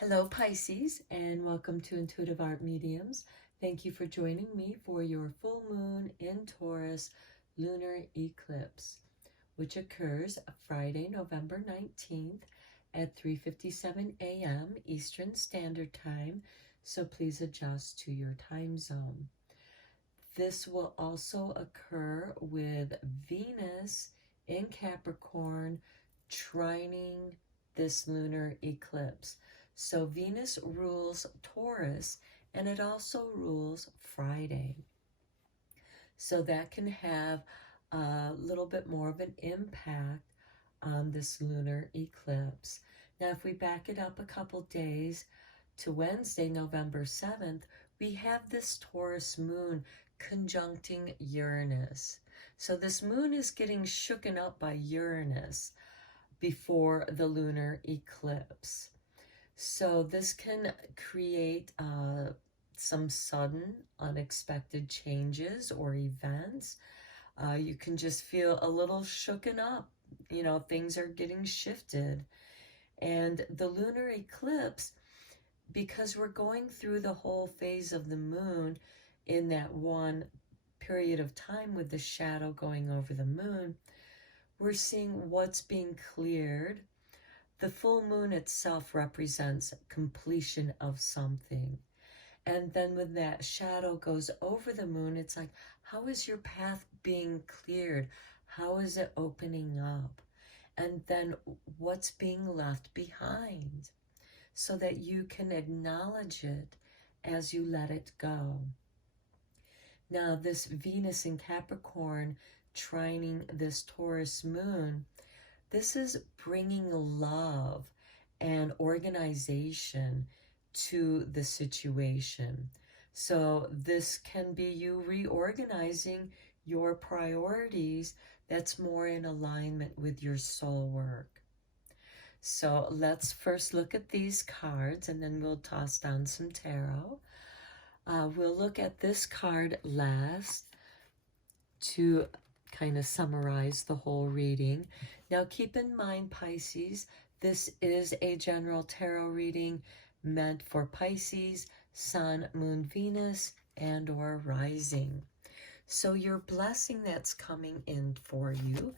Hello, Pisces, and welcome to Intuitive Art Mediums. Thank you for joining me for your full moon in Taurus lunar eclipse, which occurs Friday, November 19th at 3:57 a.m. Eastern Standard Time, so please adjust to your time zone. This will also occur with Venus in Capricorn trining this lunar eclipse. So Venus rules Taurus, and it also rules Friday. So that can have a little bit more of an impact on this lunar eclipse. Now, if we back it up a couple days to Wednesday, November 7th, we have this Taurus moon conjuncting Uranus. So this moon is getting shooken up by Uranus before the lunar eclipse. So this can create some sudden, unexpected changes or events. You can just feel a little shooken up. You know, things are getting shifted. And the lunar eclipse, because we're going through the whole phase of the moon in that one period of time with the shadow going over the moon, we're seeing what's being cleared. The full moon itself represents completion of something. And then when that shadow goes over the moon, it's like, how is your path being cleared? How is it opening up? And then what's being left behind so that you can acknowledge it as you let it go. Now, this Venus in Capricorn trining this Taurus moon, this is bringing love and organization to the situation. So this can be you reorganizing your priorities that's more in alignment with your soul work. So let's first look at these cards, and then we'll toss down some tarot. We'll look at this card last to kind of summarize the whole reading. Now, keep in mind, Pisces, this is a general tarot reading meant for Pisces, Sun, Moon, Venus, and or rising. So your blessing that's coming in for you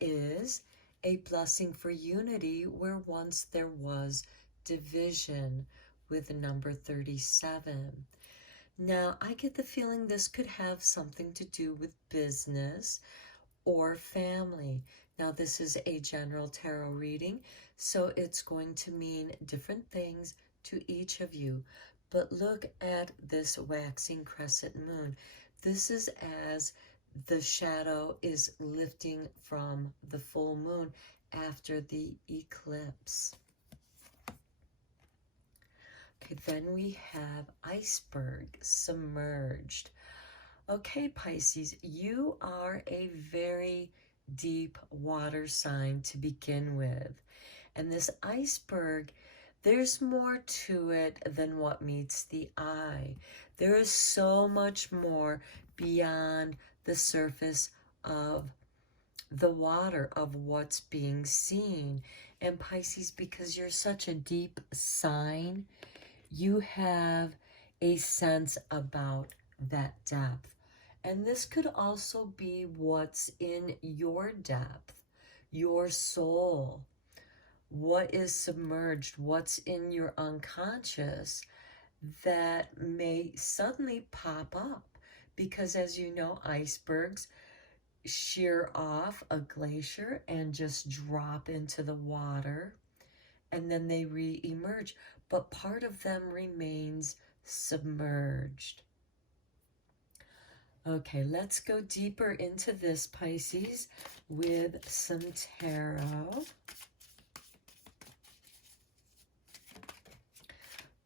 is a blessing for unity where once there was division with the number 37. Now, I get the feeling this could have something to do with business or family. Now, this is a general tarot reading, so it's going to mean different things to each of you. But look at this waxing crescent moon. This is as the shadow is lifting from the full moon after the eclipse. Okay, then we have iceberg, submerged. Okay, Pisces, you are a very deep water sign to begin with. And this iceberg, there's more to it than what meets the eye. There is so much more beyond the surface of the water, of what's being seen. And Pisces, because you're such a deep sign, you have a sense about that depth. And this could also be what's in your depth, your soul. What is submerged, what's in your unconscious that may suddenly pop up. Because as you know, icebergs shear off a glacier and just drop into the water, and then they re-emerge. But part of them remains submerged. Okay, let's go deeper into this, Pisces, with some tarot.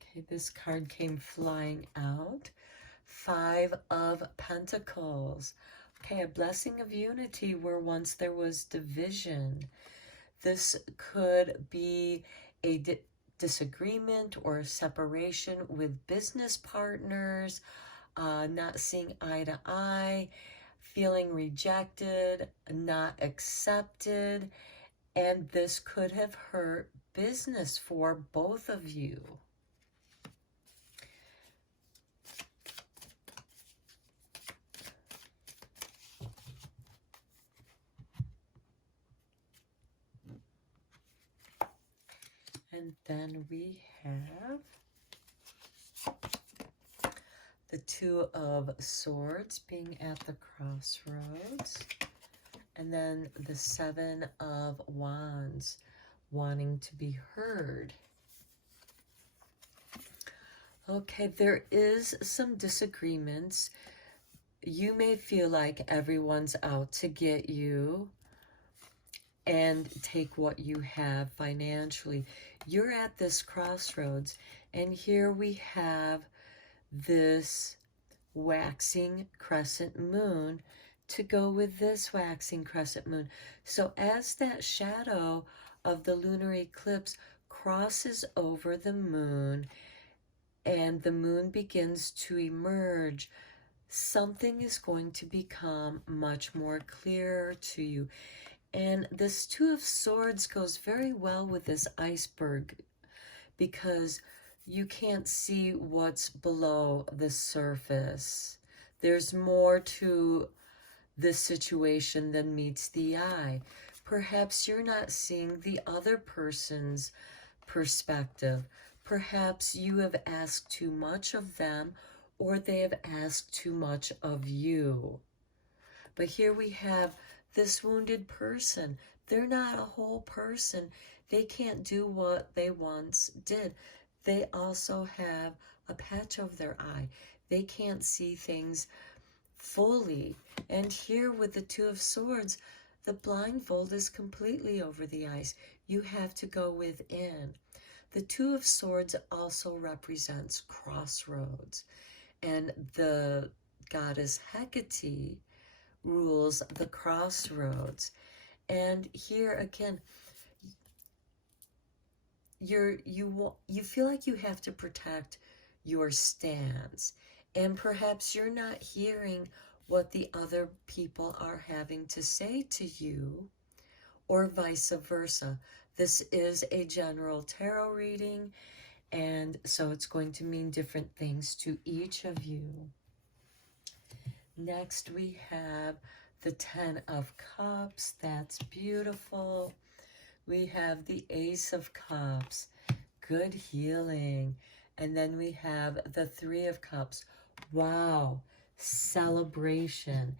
Okay, this card came flying out. 5 of Pentacles. Okay, a blessing of unity where once there was division. This could be a disagreement or a separation with business partners, not seeing eye to eye, feeling rejected, not accepted, and this could have hurt business for both of you. And then we have the Two of Swords being at the crossroads. And then the Seven of Wands wanting to be heard. Okay, there is some disagreements. You may feel like everyone's out to get you and take what you have financially. You're at this crossroads, and here we have this waxing crescent moon to go with this waxing crescent moon. So as that shadow of the lunar eclipse crosses over the moon and the moon begins to emerge, something is going to become much more clear to you. And this Two of Swords goes very well with this iceberg because you can't see what's below the surface. There's more to this situation than meets the eye. Perhaps you're not seeing the other person's perspective. Perhaps you have asked too much of them, or they have asked too much of you. But here we have this wounded person. They're not a whole person. They can't do what they once did. They also have a patch of their eye. They can't see things fully. And here with the Two of Swords, the blindfold is completely over the eyes. You have to go within. The Two of Swords also represents crossroads. And the goddess Hecate rules the crossroads. And here again, you feel like you have to protect your stance, and perhaps you're not hearing what the other people are having to say to you, or vice versa. This is a general tarot reading, and so it's going to mean different things to each of you. Next, we have the Ten of Cups. That's beautiful. We have the Ace of Cups, good healing. And then we have the Three of Cups. Wow, celebration.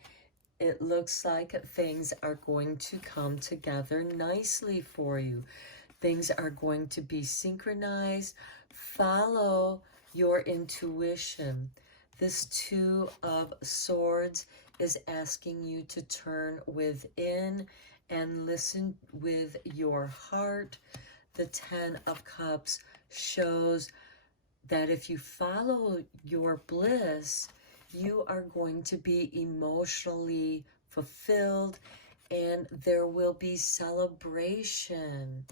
It looks like things are going to come together nicely for you. Things are going to be synchronized. Follow your intuition. This Two of Swords is asking you to turn within and listen with your heart. The Ten of Cups shows that if you follow your bliss, you are going to be emotionally fulfilled, and there will be celebration.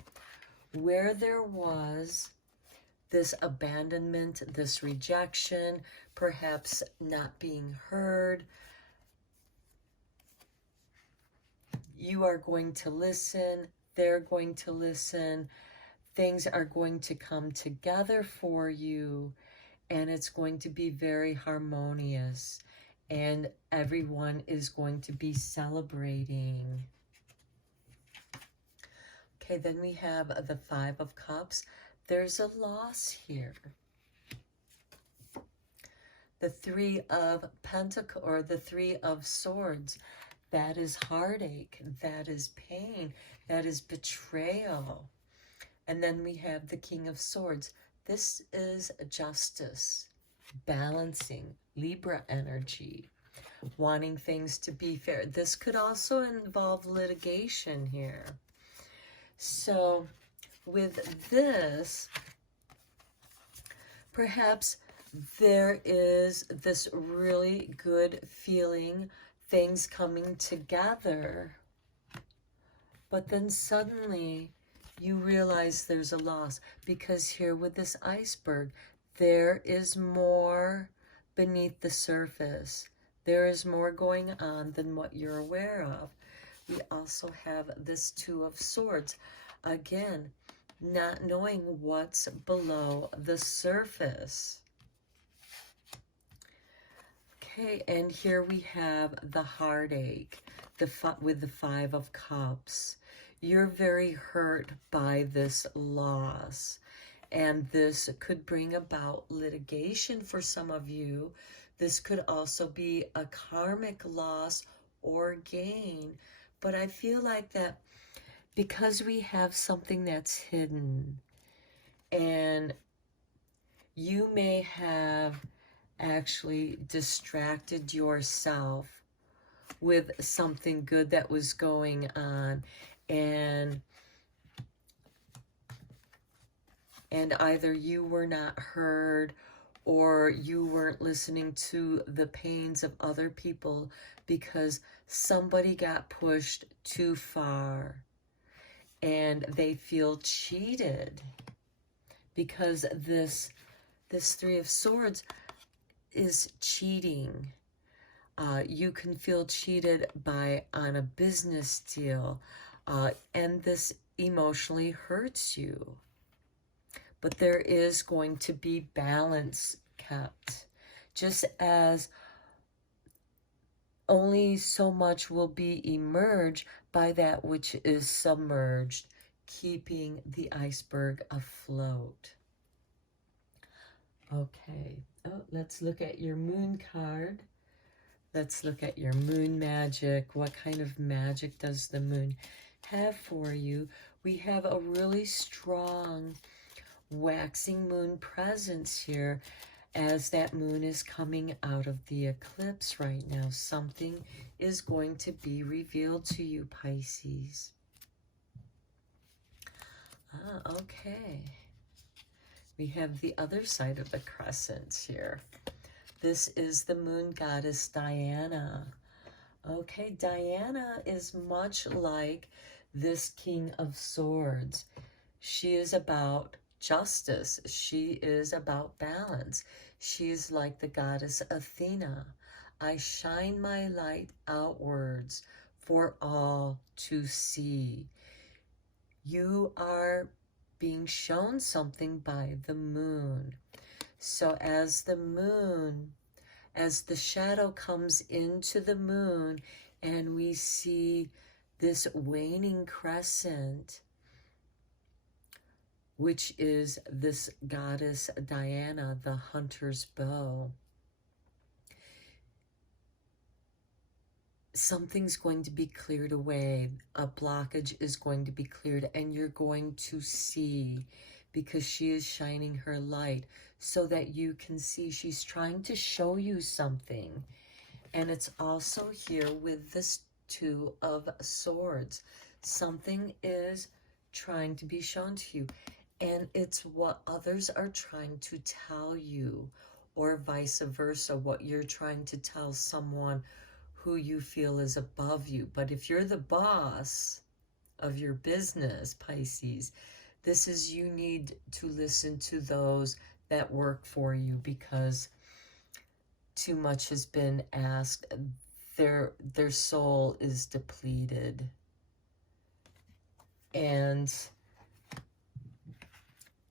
Where there was this abandonment, this rejection, perhaps not being heard, you are going to listen, they're going to listen, things are going to come together for you, and it's going to be very harmonious, and everyone is going to be celebrating. Okay, then we have the Five of Cups. There's a loss here. The Three of Pentacles, or the Three of Swords, that is heartache, that is pain, that is betrayal. And then we have the King of Swords. This is justice, balancing, Libra energy, wanting things to be fair. This could also involve litigation here. So with this, perhaps there is this really good feeling, things coming together, but then suddenly you realize there's a loss, because here with this iceberg, there is more beneath the surface. There is more going on than what you're aware of. We also have this Two of Swords. Again, not knowing what's below the surface. Okay, and here we have the heartache with the Five of Cups. You're very hurt by this loss, and this could bring about litigation for some of you. This could also be a karmic loss or gain, but I feel like that because we have something that's hidden, and you may have actually distracted yourself with something good that was going on, and either you were not heard or you weren't listening to the pains of other people because somebody got pushed too far and they feel cheated, because this Three of Swords is cheating. You can feel cheated on a business deal, and this emotionally hurts you. But there is going to be balance kept, just as only so much will be emerged by that which is submerged, keeping the iceberg afloat. Okay, let's look at your moon card. Let's look at your moon magic. What kind of magic does the moon have for you? We have a really strong waxing moon presence here as that moon is coming out of the eclipse right now. Something is going to be revealed to you, Pisces. Okay. We have the other side of the crescent here. This is the moon goddess Diana. Okay, Diana is much like this King of Swords. She is about justice. She is about balance. She is like the goddess Athena. I shine my light outwards for all to see. You are being shown something by the moon. So as the shadow comes into the moon and we see this waning crescent, which is this goddess Diana, the hunter's bow, something's going to be cleared away. A blockage is going to be cleared, and you're going to see, because she is shining her light so that you can see. She's trying to show you something. And it's also here with this Two of Swords. Something is trying to be shown to you, and it's what others are trying to tell you, or vice versa, what you're trying to tell someone who you feel is above you. But if you're the boss of your business, Pisces, this is, you need to listen to those that work for you, because too much has been asked. Their soul is depleted, and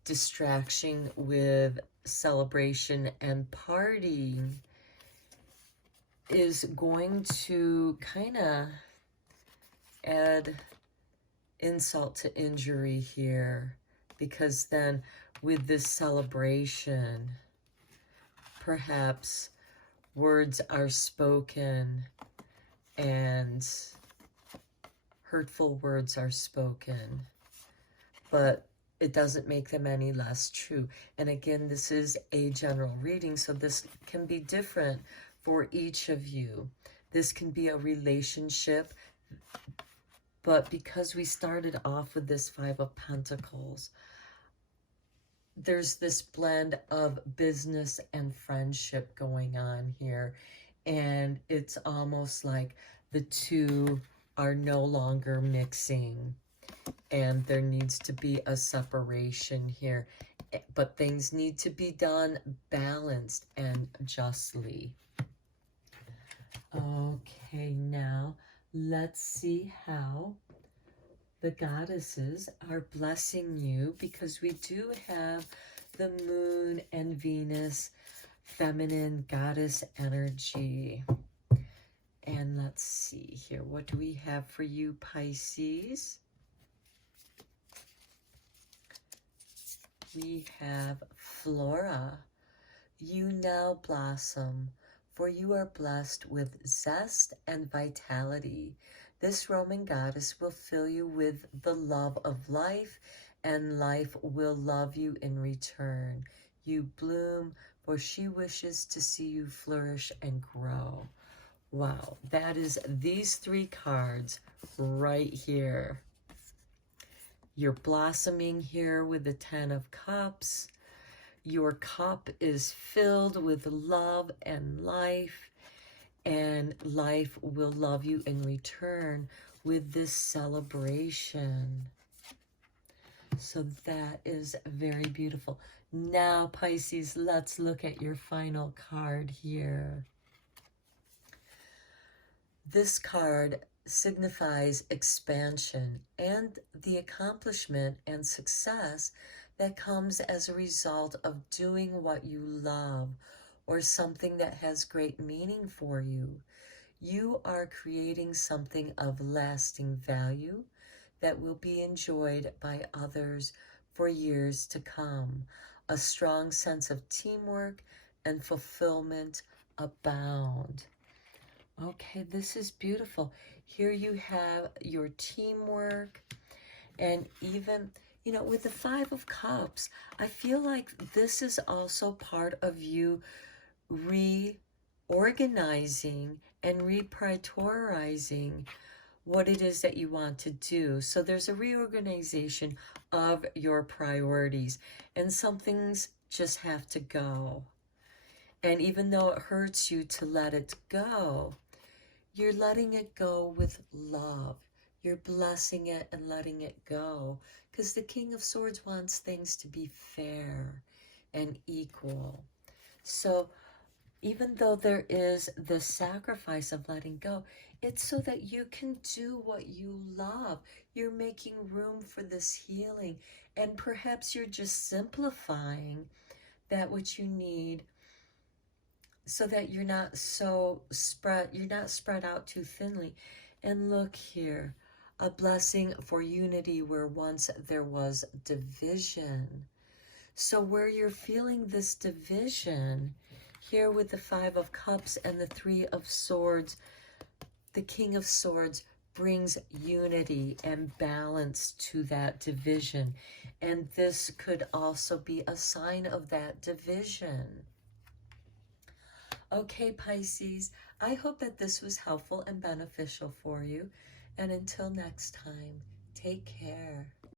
distraction with celebration and partying is going to kind of add insult to injury here, because then with this celebration, perhaps words are spoken and hurtful words are spoken, but it doesn't make them any less true. And again, this is a general reading, so this can be different for each of you. This can be a relationship, but because we started off with this Five of Pentacles, there's this blend of business and friendship going on here, and it's almost like the two are no longer mixing, and there needs to be a separation here, but things need to be done balanced and justly. Okay, now let's see how the goddesses are blessing you because we do have the moon and Venus feminine goddess energy. And let's see here. What do we have for you, Pisces? We have Flora. You now blossom, for you are blessed with zest and vitality. This Roman goddess will fill you with the love of life, and life will love you in return. You bloom, for she wishes to see you flourish and grow. Wow, that is these three cards right here. You're blossoming here with the 10 of Cups. Your cup is filled with love and life, and life will love you in return with this celebration. So that is very beautiful. Now, Pisces, let's look at your final card here. This card signifies expansion and the accomplishment and success that comes as a result of doing what you love or something that has great meaning for you. You are creating something of lasting value that will be enjoyed by others for years to come. A strong sense of teamwork and fulfillment abound. Okay, this is beautiful. Here you have your teamwork, and even, you know, with the 5 of Cups, I feel like this is also part of you reorganizing and reprioritizing what it is that you want to do. So there's a reorganization of your priorities, and some things just have to go. And even though it hurts you to let it go, you're letting it go with love. You're blessing it and letting it go, because the King of Swords wants things to be fair and equal. So even though there is the sacrifice of letting go, it's so that you can do what you love. You're making room for this healing, and perhaps you're just simplifying that which you need, so that you're not spread out too thinly. And look here, a blessing for unity where once there was division. So where you're feeling this division, here with the 5 of Cups and the 3 of Swords, the King of Swords brings unity and balance to that division. And this could also be a sign of that division. Okay, Pisces, I hope that this was helpful and beneficial for you. And until next time, take care.